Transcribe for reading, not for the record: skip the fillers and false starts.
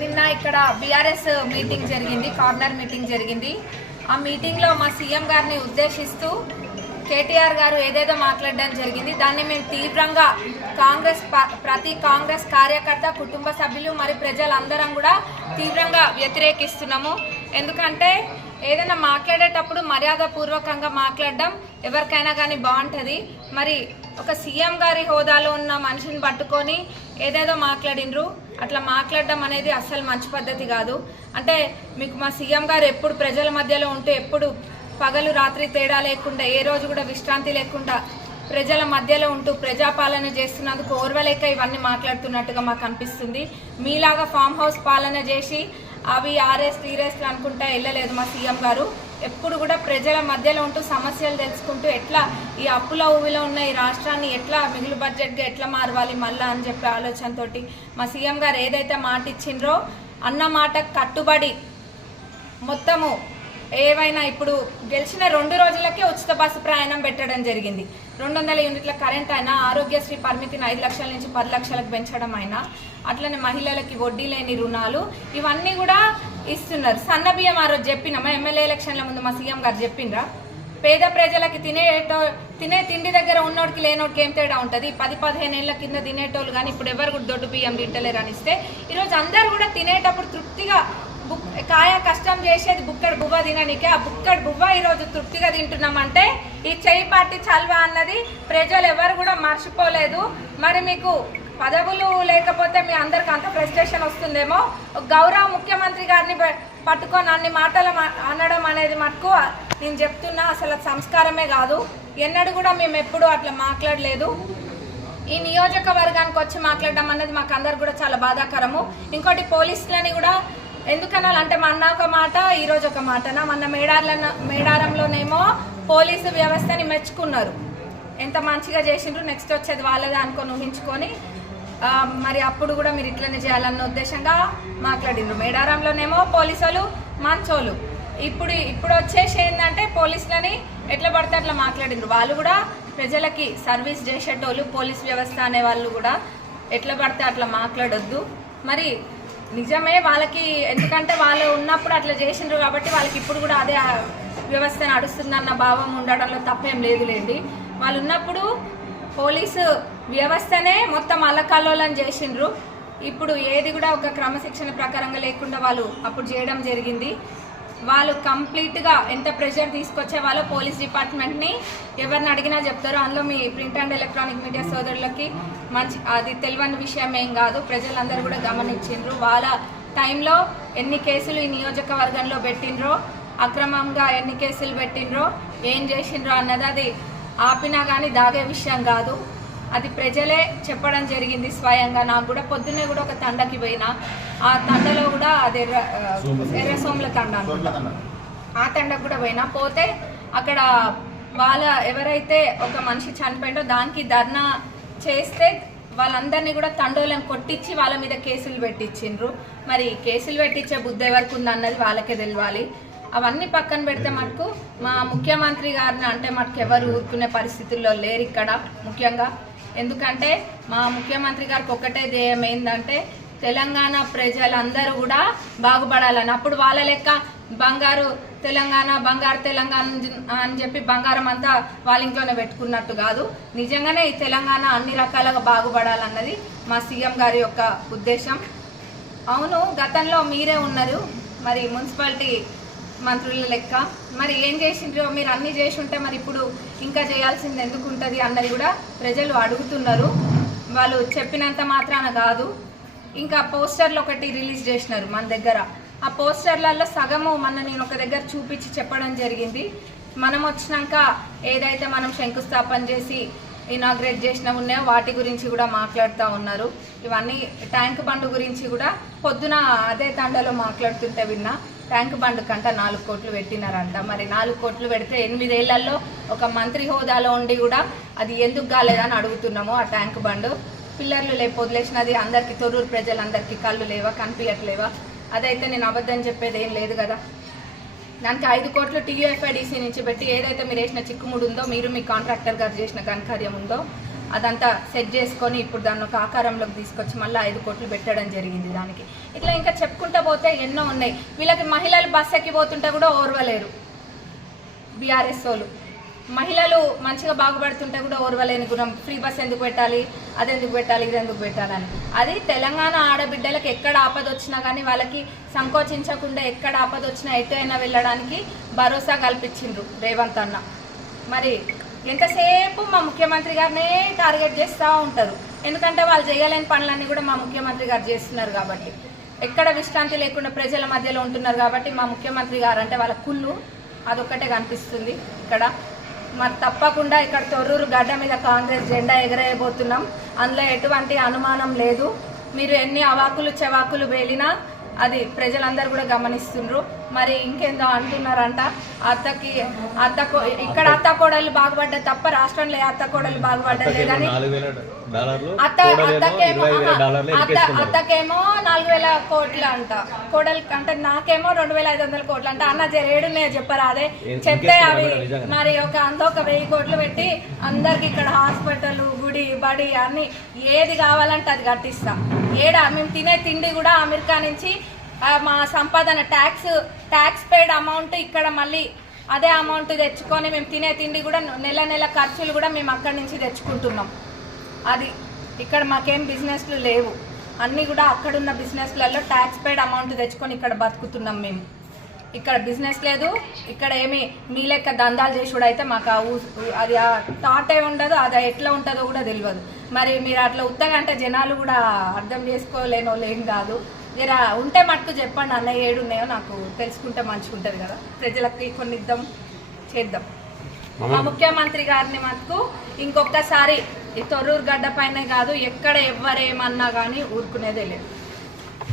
నిన్న ఇక్కడ BRS meeting జరిగింది, కార్నర్ మీటింగ్ జరిగింది. ఆ మీటింగ్లో మా సీఎం గారిని ఉద్దేశిస్తూ కేటీఆర్ గారు ఏదేదో మాట్లాడడం జరిగింది. దాన్ని మేము తీవ్రంగా ప్రతి కాంగ్రెస్ కార్యకర్త, కుటుంబ సభ్యులు మరి ప్రజలందరం కూడా తీవ్రంగా వ్యతిరేకిస్తున్నాము. ఎందుకంటే ఏదైనా మాట్లాడేటప్పుడు మర్యాదపూర్వకంగా మాట్లాడడం ఎవరికైనా కానీ బాగుంటుంది. మరి ఒక సీఎం గారి హోదాలో ఉన్న మనిషిని పట్టుకొని ఏదేదో మాట్లాడినరు. అట్లా మాట్లాడడం అనేది అస్సలు మంచి పద్ధతి కాదు. అంటే మీకు మా సీఎం గారు ఎప్పుడు ప్రజల మధ్యలో ఉంటూ, ఎప్పుడు పగలు రాత్రి తేడా లేకుండా, ఏ రోజు కూడా విశ్రాంతి లేకుండా ప్రజల మధ్యలో ఉంటూ ప్రజాపాలన చేస్తున్నందుకు ఓర్వలేక ఇవన్నీ మాట్లాడుతున్నట్టుగా మాకు అనిపిస్తుంది. మీలాగా ఫామ్ హౌస్ పాలన చేసి అవి ఆర్ఎస్ట్ ఈరెస్ట్లు అనుకుంటా వెళ్ళలేదు మా సీఎం గారు. ఎప్పుడు కూడా ప్రజల మధ్యలో ఉంటూ సమస్యలు తెలుసుకుంటూ ఎట్లా ఈ అప్పుల ఊవిలో ఉన్న ఈ రాష్ట్రాన్ని ఎట్లా మిగులు బడ్జెట్గా ఎట్లా మారవాలి మళ్ళా అని చెప్పే ఆలోచనతోటి మా సీఎం గారు ఏదైతే మాట ఇచ్చిండ్రో అన్న మాట కట్టుబడి మొత్తము ఏవైనా ఇప్పుడు గెలిచిన 2 రోజులకే ఉచిత బస్సు ప్రయాణం పెట్టడం జరిగింది. 200 యూనిట్ల కరెంట్ అయినా, ఆరోగ్యశ్రీ పరిమితిని 5 లక్షల నుంచి 10 లక్షలకు పెంచడం అయినా, అట్లనే మహిళలకి వడ్డీ లేని రుణాలు ఇవన్నీ కూడా ఇస్తున్నారు. సన్న బియ్యం ఆ రోజు చెప్పినామా, ఎమ్మెల్యే ఎలక్షన్ల ముందు మా సీఎం గారు చెప్పిండ్రా? పేద ప్రజలకి తినే తిండి దగ్గర ఉన్నోడికి లేనోడికి ఏం తేడా ఉంటుంది? 10-15 ఏళ్ల కింద తినేటోళ్ళు కానీ ఇప్పుడు ఎవరు కూడా దొడ్డు బియ్యం తింటలేరు అనిస్తే ఈరోజు అందరు కూడా తినేటప్పుడు తృప్తిగా కాయ కష్టం చేసేది బుక్కడు బువ్వ తిననికే, ఆ బుక్కడు బువ్వ ఈరోజు తృప్తిగా తింటున్నామంటే ఈ చెయ్యి పార్టీ చల్వా అన్నది ప్రజలు ఎవరు కూడా మర్చిపోలేదు. మరి మీకు పదవులు లేకపోతే మీ అందరికి అంత ఫ్రస్ట్రేషన్ వస్తుందేమో. గౌరవ ముఖ్యమంత్రి గారిని పట్టుకొని అన్ని మాటలు అనడం అనేది మటుకు నేను చెప్తున్నా అసలు సంస్కారమే కాదు. ఎన్నడూ కూడా మేము ఎప్పుడూ అట్లా మాట్లాడలేదు. ఈ నియోజకవర్గానికి వచ్చి మాట్లాడడం అన్నది మాకు అందరు కూడా చాలా బాధాకరము. ఇంకోటి పోలీసులని కూడా ఎందుకనాలంటే మొన్న ఒక మాట, ఈరోజు ఒక మాటనా. మొన్న మేడారంలోనేమో పోలీసు వ్యవస్థని మెచ్చుకున్నారు, ఎంత మంచిగా చేసిండ్రు, నెక్స్ట్ వచ్చేది వాళ్ళదే అనుకొని ఊహించుకొని మరి అప్పుడు కూడా మీరు ఇట్లనే చేయాలన్న ఉద్దేశంగా మాట్లాడిండ్రు. మేడారంలోనేమో పోలీసులు మంచోళ్ళు, ఇప్పుడు వచ్చేసి ఏంటంటే పోలీసులని ఎట్లా పడితే అట్లా మాట్లాడిండ్రు. వాళ్ళు కూడా ప్రజలకి సర్వీస్ చేసేటోళ్ళు, పోలీస్ వ్యవస్థ అనే వాళ్ళు కూడా ఎట్లా పడితే అట్లా మాట్లాడొద్దు. మరి నిజమే వాళ్ళకి, ఎందుకంటే వాళ్ళు ఉన్నప్పుడు అట్లా చేసిండ్రు కాబట్టి వాళ్ళకి ఇప్పుడు కూడా అదే వ్యవస్థ నడుస్తుందన్న భావం ఉండడంలో తప్పేం లేదులేండి. వాళ్ళు ఉన్నప్పుడు పోలీసు వ్యవస్థనే మొత్తం అల్లకల్లోలం చేసిండ్రు. ఇప్పుడు ఏది కూడా ఒక క్రమశిక్షణ ప్రకారంగా లేకుండా వాళ్ళు అప్పుడు చేయడం జరిగింది. వాళ్ళు కంప్లీట్గా ఎంత ప్రెషర్ తీసుకొచ్చే వాళ్ళు పోలీస్ డిపార్ట్మెంట్ని ఎవరిని అడిగినా చెప్తారు. అందులో me print and electronic media సోదరులకి అది తెలియని విషయం ఏం కాదు, ప్రజలందరూ కూడా గమనించిండ్రు. వాళ్ళ టైంలో ఎన్ని కేసులు ఈ నియోజకవర్గంలో పెట్టిండ్రో, అక్రమంగా ఎన్ని కేసులు పెట్టిండ్రో, ఏం చేసిండ్రో అన్నది అది ఆపినా కానీ దాగే విషయం కాదు. అది ప్రజలే చెప్పడం జరిగింది స్వయంగా. నాకు కూడా పొద్దున్నే కూడా ఒక తండకి పోయినా, ఆ తండలో కూడా అది ఎర్రసోముల తండ అనుకుంటా, ఆ తండకు కూడా పోతే అక్కడ ఎవరైతే ఒక మనిషి చనిపోయిందో దానికి ధర్నా చేస్తే వాళ్ళందరినీ కూడా తండోలను కొట్టించి వాళ్ళ మీద కేసులు పెట్టించిండ్రు. మరి కేసులు పెట్టించే బుద్ధి ఎవరికి ఉందన్నది వాళ్ళకే తెలియాలి. అవన్నీ పక్కన పెడితే మటుకు మా ముఖ్యమంత్రి గారిని అంటే మటుకు ఎవరు ఊరుకునే పరిస్థితుల్లో లేరు ఇక్కడ ముఖ్యంగా. ఎందుకంటే మా ముఖ్యమంత్రి గారికి ఒకటే ధ్యేయం ఏంటంటే తెలంగాణ ప్రజలందరూ కూడా బాగుపడాలని. అప్పుడు వాళ్ళ లెక్క బంగారు తెలంగాణ అని చెప్పి బంగారం అంతా వాళ్ళ ఇంట్లోనే పెట్టుకున్నట్టు కాదు. నిజంగానే ఈ తెలంగాణ అన్ని రకాలుగా బాగుపడాలన్నది మా సీఎం గారి యొక్క ఉద్దేశం. అవును, గతంలో మీరే ఉన్నారు మరి మున్సిపాలిటీ మంత్రుల లెక్క, మరి ఏం చేసిండ్రో మీరు అన్నీ చేసి ఉంటే మరి ఇప్పుడు ఇంకా చేయాల్సింది ఎందుకు ఉంటుంది అన్నది కూడా ప్రజలు అడుగుతున్నారు. వాళ్ళు చెప్పినంత మాత్రాన కాదు. ఇంకా పోస్టర్లు ఒకటి రిలీజ్ చేసినారు మన దగ్గర. ఆ పోస్టర్లలో సగము నేను ఒక దగ్గర చూపించి చెప్పడం జరిగింది. మనం వచ్చినాక ఏదైతే మనం శంకుస్థాపన చేసి ఇనాగ్రేట్ చేసిన ఉన్నాయో వాటి గురించి కూడా మాట్లాడుతూ ఉన్నారు. ఇవన్నీ ట్యాంక్ బండ్ గురించి కూడా పొద్దున అదే తండలో మాట్లాడుతుంటే విన్నా. ట్యాంక్ బండ్ కంట 4 కోట్లు పెట్టినారంట. మరి 4 కోట్లు పెడితే 8 ఏళ్లలో ఒక మంత్రి హోదాలో ఉండి కూడా అది ఎందుకు కాలేదని అడుగుతున్నాము. ఆ ట్యాంక్ బండ్ పిల్లర్లు లేపు వదిలేసినది అందరికీ, తొర్రూరు ప్రజలందరికీ కళ్ళు లేవా, కనిపించట్లేవా? అదైతే నేను అబద్ధం చెప్పేది ఏం లేదు కదా. దానికి 5 కోట్లు టీయూఎఫ్ఐడిసి నుంచి పెట్టి ఏదైతే మీరు వేసిన చిక్కుముడు ఉందో, మీరు మీ కాంట్రాక్టర్ గారు చేసిన ఘనకార్యం ఉందో అదంతా సెట్ చేసుకొని ఇప్పుడు దాన్ని ఒక ఆకారంలోకి తీసుకొచ్చి మళ్ళీ 5 కోట్లు పెట్టడం జరిగింది దానికి. ఇట్లా ఇంకా చెప్పుకుంటూ పోతే ఎన్నో ఉన్నాయి. వీళ్ళకి మహిళలు బస్ ఎక్కిపోతుంటే కూడా ఓర్వలేరు బీఆర్ఎస్ వాళ్ళు. మహిళలు మంచిగా బాగుపడుతుంటే కూడా ఓర్వలేని గుణం. ఫ్రీ బస్ ఎందుకు పెట్టాలి, అదెందుకు పెట్టాలి, ఇదెందుకు పెట్టాలని. అది తెలంగాణ ఆడబిడ్డలకు ఎక్కడ ఆపద వచ్చినా కానీ వాళ్ళకి సంకోచించకుండా ఎక్కడ ఆపద వచ్చినా ఎటు అయినా వెళ్ళడానికి భరోసా కల్పించిండ్రు రేవంత్ అన్న. మరి ఎంతసేపు మా ముఖ్యమంత్రి గారినే టార్గెట్ చేస్తూ ఉంటారు. ఎందుకంటే వాళ్ళు చేయలేని పనులన్నీ కూడా మా ముఖ్యమంత్రి గారు చేస్తున్నారు కాబట్టి, ఎక్కడ విశ్రాంతి లేకుండా ప్రజల మధ్యలో ఉంటున్నారు కాబట్టి మా ముఖ్యమంత్రి గారు అంటే వాళ్ళ కుళ్ళు అదొక్కటే కనిపిస్తుంది ఇక్కడ. మరి తప్పకుండా ఇక్కడ తొర్రూరు గడ్డ మీద కాంగ్రెస్ జెండా ఎగరేయబోతున్నాం. అందులో ఎటువంటి అనుమానం లేదు. మీరు ఎన్ని అవాకులు చెవాకులు వేలినా అది ప్రజలందరూ కూడా గమనిస్తుండ్రు. మరి ఇంకేందో అంటున్నారంట ఇక్కడ అత్త కోడలు బాగుపడ్డా తప్ప రాష్ట్రంలో అత్త కోడలు బాగుపడ్డా లేదని. అత్తకేమో 4,000 కోట్లు అంట, కోడలు అంటే నాకేమో 2,500 కోట్లు అంట. అన్న ఏడున్నాయో చెప్పరా? అదే చెప్తే అవి మరి ఒక 1,000 కోట్లు పెట్టి అందరికి ఇక్కడ హాస్పిటల్, గుడి, బడి అన్ని ఏది కావాలంటే అది కట్టిస్తాం. మేము తినే తిండి కూడా అమెరికా నుంచి మా సంపాదన ట్యాక్స్ పెయిడ్ అమౌంట్ ఇక్కడ మళ్ళీ అదే అమౌంట్ తెచ్చుకొని మేము తినే తిండి కూడా నెల ఖర్చులు కూడా మేము అక్కడి నుంచి తెచ్చుకుంటున్నాం. అది ఇక్కడ మాకేం బిజినెస్లు లేవు, అన్నీ కూడా అక్కడున్న బిజినెస్లలో ట్యాక్స్ పెయిడ్ అమౌంట్ తెచ్చుకొని ఇక్కడ బతుకుతున్నాం మేము. ఇక్కడ బిజినెస్ లేదు, ఇక్కడ ఏమి మీ లెక్క దందాలు చేసుడు అయితే మాకు అది ఆ థాటే ఉండదు, అది ఎట్లా ఉంటుందో కూడా తెలియదు. మరి మీరు అట్లా ఉత్తగా అంటే జనాలు కూడా అర్థం చేసుకోలేని వాళ్ళు ఏం కాదు. జర ఉంటే మట్టుకు చెప్పండి అన్న, ఏడున్నాయో నాకు తెలుసుకుంటే మంచిగా ఉంటుంది కదా, ప్రజలకి కొన్ని చేద్దాం. మా ముఖ్యమంత్రి గారిని మటుకు ఇంకొకసారి ఈ తొర్రూరు గడ్డ పైన కాదు ఎక్కడ ఎవరేమన్నా కానీ ఊరుకునేదే లేదు.